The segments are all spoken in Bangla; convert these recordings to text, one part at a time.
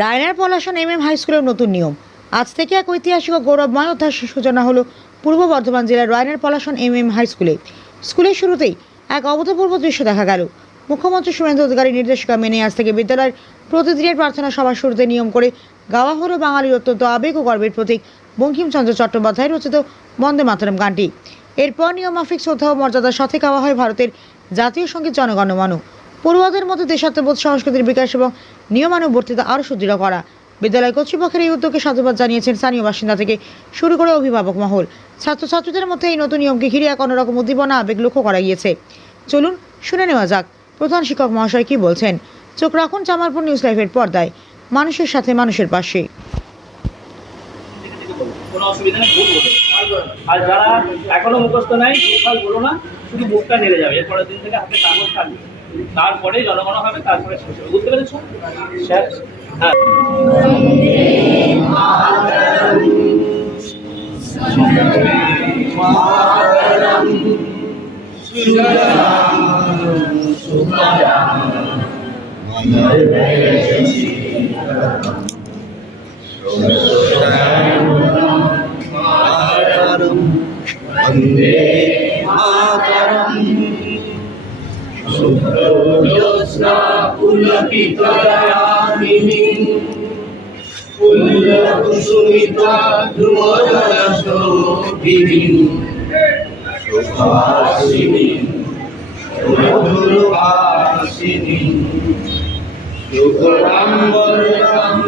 রায়নার পলাশন MM হাই স্কুলের নতুন নিয়ম। আজ থেকে এক ঐতিহাসিক ও গৌরবময় অধ্যায়ের সূচনা হলো পূর্ব বর্ধমান জেলার রায়নার পলাশন MM হাই স্কুলে। স্কুলের শুরুতেই এক অভূতপূর্ব দৃশ্য দেখা গেল। মুখ্যমন্ত্রী শুভেন্দু অধিকারীর নির্দেশিকা মেনে আজ থেকে বিদ্যালয়ের প্রতিদিনের প্রার্থনা সভার শুরুতে নিয়ম করে গাওয়া হলো বাঙালির অত্যন্ত আবেগ ও গর্বের প্রতীক বঙ্কিমচন্দ্র চট্টোপাধ্যায় রচিত বন্দে মাতরম গানটি। এরপর নিয়মমাফিক শ্রদ্ধা ও মর্যাদার সাথে গাওয়া হয় ভারতের জাতীয় সঙ্গীত জনগণমন। পড়ুয়াদের মধ্যে দেশাত্মবোধ, সংস্কৃতির বিকাশ এবং নিয়মানুবর্তিতা আরও সুদৃঢ় করা। বিদ্যালয় কর্তৃপক্ষের এই উদ্যোগকে সাধুবাদ জানিয়েছেন স্থানীয় বাসিন্দা থেকে শুরু করে অভিভাবক মহল। ছাত্রছাত্রীদের মধ্যে এই নতুন নিয়মকে ঘিরে এক অন্যরকম উদ্দীপনা, আবেগ লক্ষ্য করা গিয়েছে। চলুন শুনে নেওয়া যাক প্রধান শিক্ষক মহাশয় কি বলছেন। চোখ রাখুন জামালপুর নিউজ লাইভের পর্দায়, মানুষের সাথে মানুষের পাশে। কোনো অসুবিধা নেই, ভুল বলো। আর যারা এখনো মুখস্থ নাই ভুলভাল বলো না, শুধু বুকটা নেড়ে যাবে। এরপরের দিন থেকে হাতে কাগজ থাকবে, তারপরে জনগণ হবে, তারপরে শেষ হবে। বুঝতে পেরেছো স্যার? হ্যাঁ। वन्दे मातरम् शुभ्रज्योत्स्ना पुलकितयामिनीं पुल्लकुसुमिता ध्रुवदलशोभिनीं सुभाषिणीं सुमधुरभाषिणीं शुभ्रं वरदं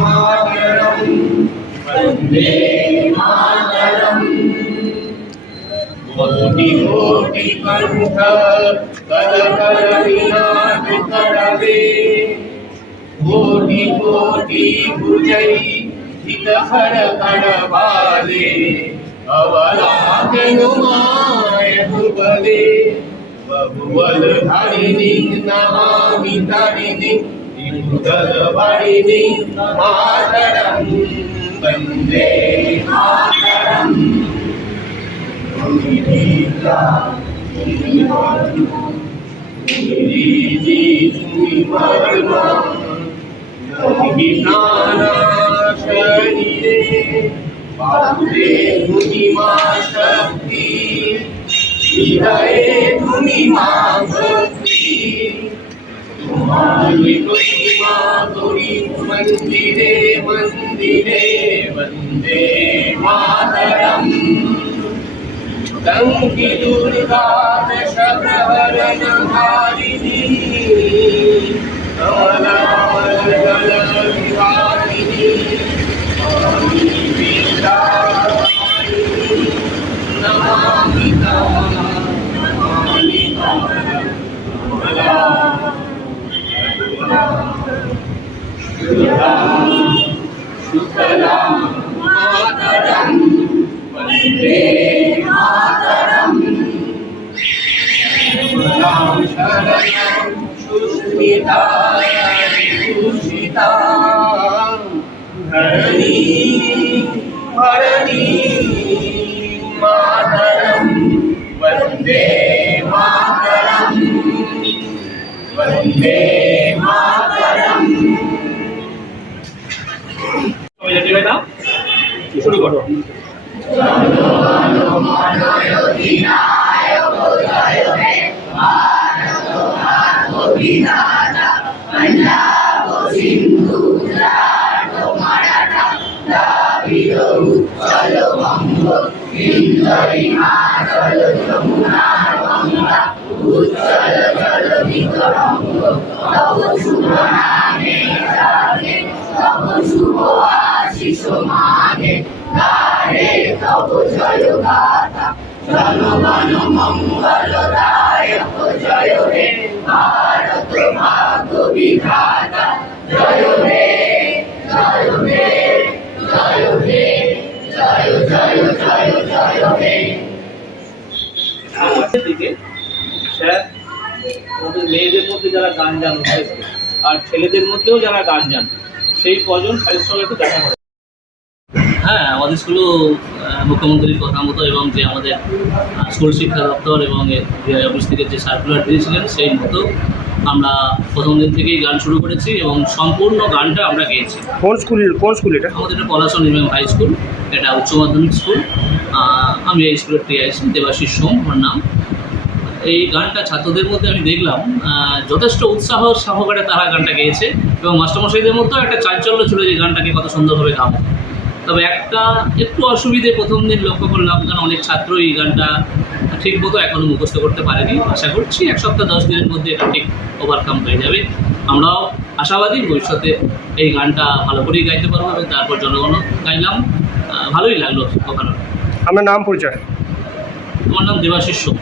मातरं वन्दे मातरम् कोटि कोटि कंठ कर कर विनाश करवे कोटि कोटि भुजै हित हर कड़वाले अवलाके नुमाय भुवले बहुबल धारिणी नमामि तारिणी विमुदल वारिणी मातरं वन्दे मातरम् शरीरे बाहुले धुनिमा शक्ति हृदये धुनिमा भक्ति तुम्हारी महिमा गौरी मंदिरे मंदिरे वन्दे मातरम् गंगी दुर्गा दशप्रहरण धारिणी कमलामल विहारिणी नमामि नमामि कमला शुक्ला मातरं वन्दे मातरम् शरणं सुस्मिता विभूषिता धरणी हरणी मातरं वन्दे मातरम् वन्दे मातरम्। শুরু করো। जनगण मंगलदायक जय हे भारत भाग्य विधाता जय हे जय हे जय हे जय जय जय जय हे। আমাদের দিকে স্যার আমাদের মেয়েদের মধ্যে যারা গান জান আর ছেলেদের মধ্যেও যারা গান জান সেই কজন স্যারের সঙ্গে একটু দেখা করে। হ্যাঁ, আমাদের স্কুলও মুখ্যমন্ত্রীর কথা মতো এবং যে আমাদের স্কুল শিক্ষা দপ্তর এবং অফিস থেকে যে সার্কুলার দিয়েছিলেন সেই মতো আমরা প্রথম দিন থেকেই গান শুরু করেছি এবং সম্পূর্ণ গানটা আমরা গেয়েছি। কোন স্কুল এটা? আমাদের এটা পলাশন এমএম হাই স্কুল, এটা উচ্চ মাধ্যমিক স্কুল। আমি এই স্কুলের টিআইসি দেবাশিস সোম আমার নাম। এই গানটা ছাত্রদের মধ্যে আমি দেখলাম যথেষ্ট উৎসাহ সহকারে তারা গানটা গেয়েছে এবং মাস্টারমশাইদের মধ্যেও একটা চাঞ্চল্য ছিল যে গানটাকে কত সুন্দরভাবে গাবো। তবে একটু অসুবিধে প্রথম দিন লক্ষ্য করলাম, কারণ অনেক ছাত্র এই গানটা ঠিক মতো এখনও মুখস্থ করতে পারেনি। আশা করছি 1 সপ্তাহ 10 দিনের মধ্যে এটা ঠিক ওভারকাম হয়ে যাবে। আমরাও আশাবাদী ভবিষ্যতে এই গানটা ভালো করেই গাইতে পারবো এবং তারপর জনগণ গাইলাম, ভালোই লাগলো ওখানে। আপনার নাম পরিচয়? আমার নাম দেবাশিস সোম।